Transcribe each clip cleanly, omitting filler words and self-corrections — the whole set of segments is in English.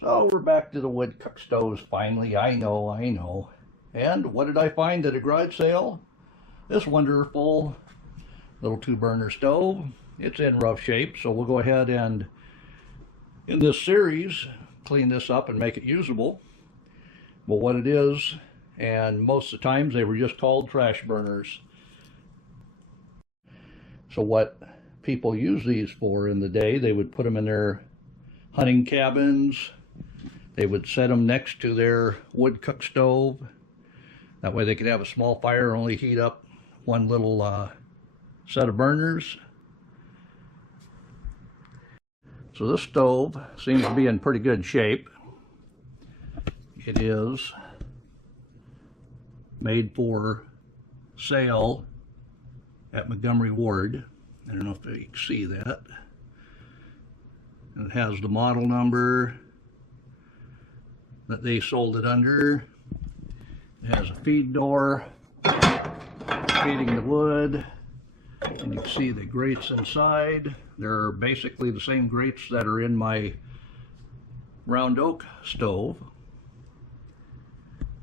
So we're back to the wood cook stoves finally. I know. And what did I find at a garage sale? This wonderful little 2-burner stove. It's in rough shape, so we'll go ahead and, in this series, clean this up and make it usable. Well, what it is, and most of the times they were just called trash burners. So what people use these for in the day, they would put them in their hunting cabins. They would set them next to their wood cook stove. That way they could have a small fire, only heat up one little set of burners. So this stove seems to be in pretty good shape. It is made for sale at Montgomery Ward. I don't know if you can see that. And it has the model number that they sold it under. It has a feed door feeding the wood, and you can see the grates inside. They're basically the same grates that are in my round oak stove.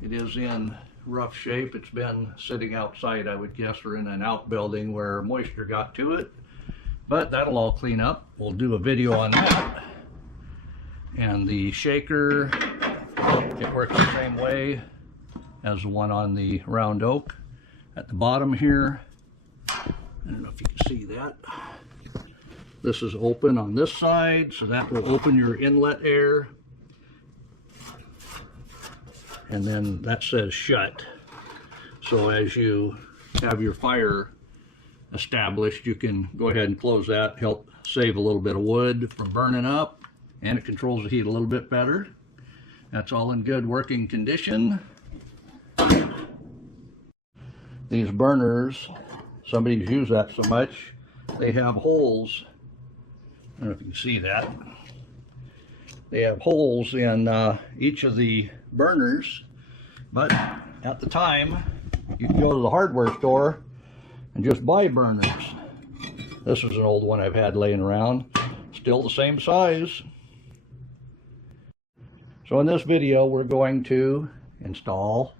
It is in rough shape. It's been sitting outside, I would guess, or in an outbuilding where moisture got to it, but that'll all clean up. We'll do a video on that. And the shaker, it works the same way as the one on the round oak. At the bottom here, I don't know if you can see that, this is open on this side, so that will open your inlet air, and then that says shut. So as you have your fire established, you can go ahead and close that, help save a little bit of wood from burning up, and it controls the heat a little bit better. That's all in good working condition. These burners, somebody's used that so much, they have holes. I don't know if you can see that. They have holes in each of the burners, but at the time, you can go to the hardware store and just buy burners. This is an old one I've had laying around, still the same size. So in this video, we're going to install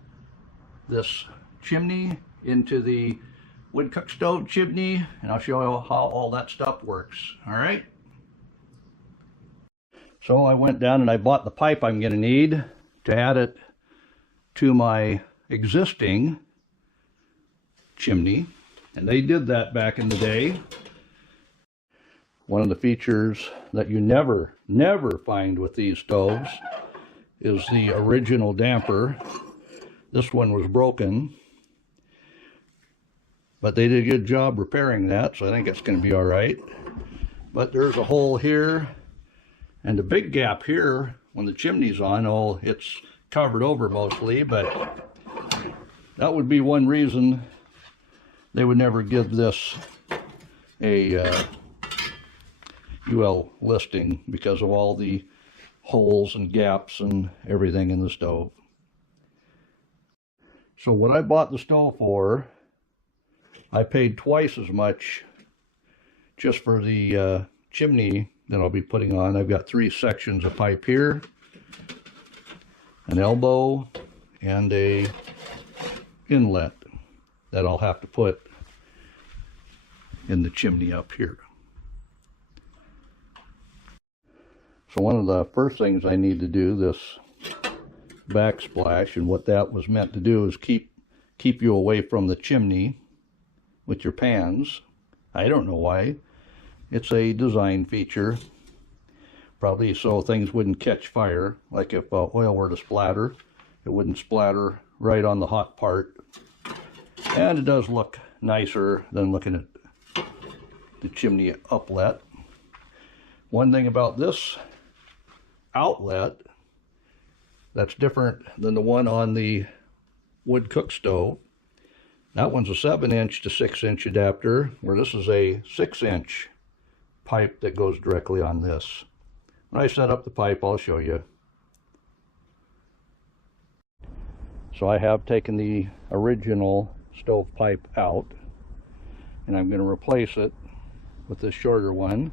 this chimney into the wood cook stove chimney, and I'll show you how all that stuff works. All right. So I went down and I bought the pipe I'm going to need to add it to my existing chimney, and they did that back in the day. One of the features that you never find with these stoves is the original damper. This one was broken, but they did a good job repairing that, so I think it's going to be all right. But there's a hole here and a big gap here when the chimney's on. Oh, it's covered over mostly, but that would be one reason they would never give this a UL listing, because of all the holes and gaps and everything in the stove. So what I bought the stove for, I paid twice as much just for the chimney that I'll be putting on. I've got 3 sections of pipe here, an elbow, and a inlet that I'll have to put in the chimney up here. So one of the first things I need to do, this backsplash, and what that was meant to do is keep you away from the chimney with your pans. I don't know why. It's a design feature, probably so things wouldn't catch fire. Like if oil were to splatter, it wouldn't splatter right on the hot part. And it does look nicer than looking at the chimney outlet. One thing about this outlet that's different than the one on the wood cook stove, that one's a 7-inch to 6-inch adapter, where this is a 6-inch pipe that goes directly on this. When I set up the pipe, I'll show you. So I have taken the original stove pipe out, and I'm going to replace it with this shorter one.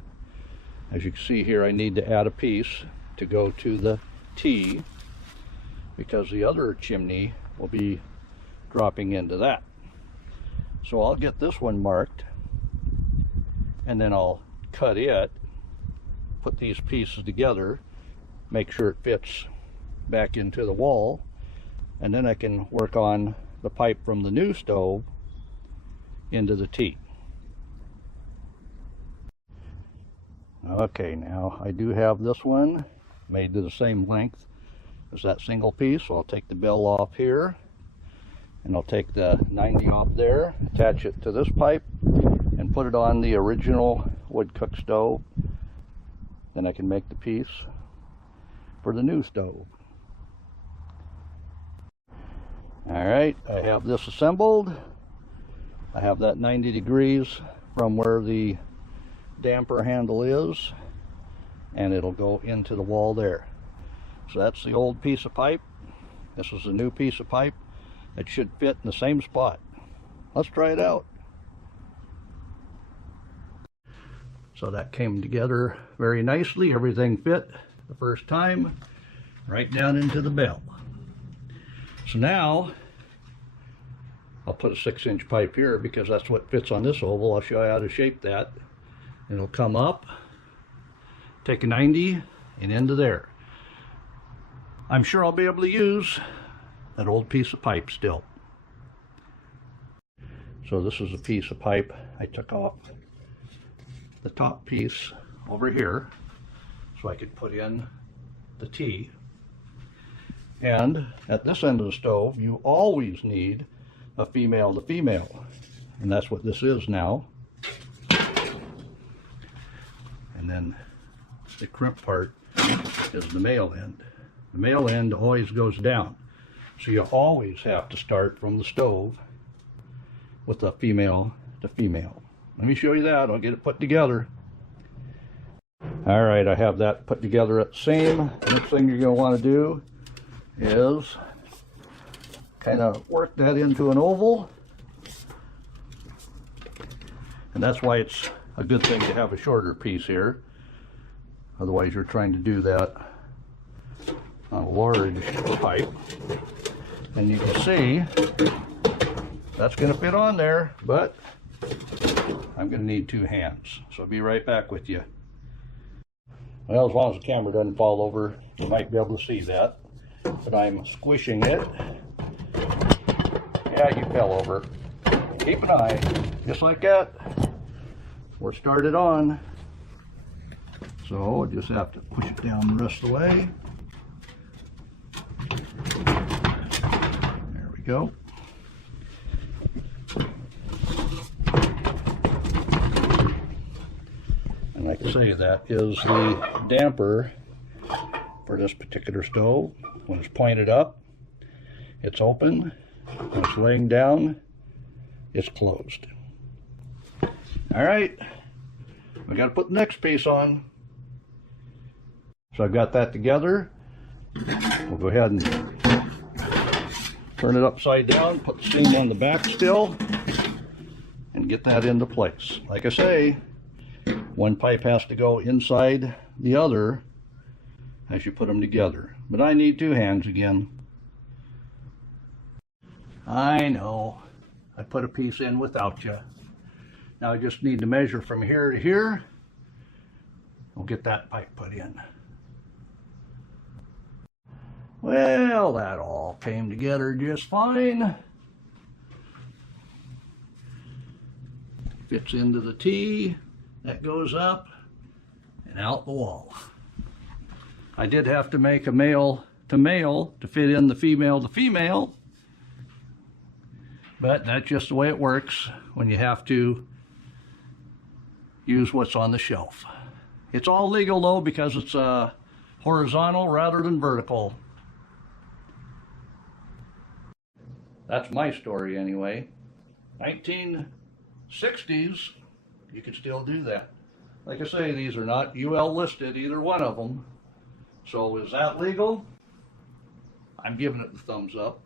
As you can see here, I need to add a piece. to go to the T, because the other chimney will be dropping into that. So I'll get this one marked, and then I'll cut it, put these pieces together, make sure it fits back into the wall, and then I can work on the pipe from the new stove into the T. Okay, now I do have this one made to the same length as that single piece, so I'll take the bell off here, and I'll take the 90 off there, attach it to this pipe, and put it on the original wood cook stove. Then I can make the piece for the new stove. Alright, I have this assembled. I have that 90 degrees from where the damper handle is, and it'll go into the wall there. So that's the old piece of pipe. This is the new piece of pipe. It should fit in the same spot. Let's try it out. So that came together very nicely. Everything fit the first time, right down into the bell. So now I'll put a 6-inch pipe here because that's what fits on this oval. I'll show you how to shape that. It'll come up, take a 90 and into there. I'm sure I'll be able to use that old piece of pipe still. So this is a piece of pipe I took off the top piece over here so I could put in the T. And at this end of the stove, you always need a female to female, and that's what this is now. And then the crimp part is the male end. The male end always goes down, so you always have to start from the stove with a female to female. Let me show you that. I'll get it put together. All right, I have that put together at the same. The next thing you're going to want to do is kind of work that into an oval, and that's why it's a good thing to have a shorter piece here. Otherwise you're trying to do that on a large pipe, and you can see that's going to fit on there, but I'm going to need 2 hands, so I'll be right back with you. Well, as long as the camera doesn't fall over, you might be able to see that, but I'm squishing it. Yeah, you fell over. Keep an eye, just like that. We're started on, so I just have to push it down the rest of the way. There we go. And like I say, that is the damper for this particular stove. When it's pointed up, it's open. When it's laying down, it's closed. All right, we got to put the next piece on. So I've got that together. We'll go ahead and turn it upside down, put the seam on the back still, and get that into place. Like I say, one pipe has to go inside the other as you put them together. But I need 2 hands again. I know, I put a piece in without you. Now I just need to measure from here to here. We'll get that pipe put in. Well, that all came together just fine. Fits into the T, that goes up and out the wall. I did have to make a male to male to fit in the female to female, but that's just the way it works when you have to use what's on the shelf. It's all legal though, because it's horizontal rather than vertical. That's my story anyway. 1960s, you could still do that. Like I say, these are not UL listed, either one of them. So is that legal? I'm giving it the thumbs up.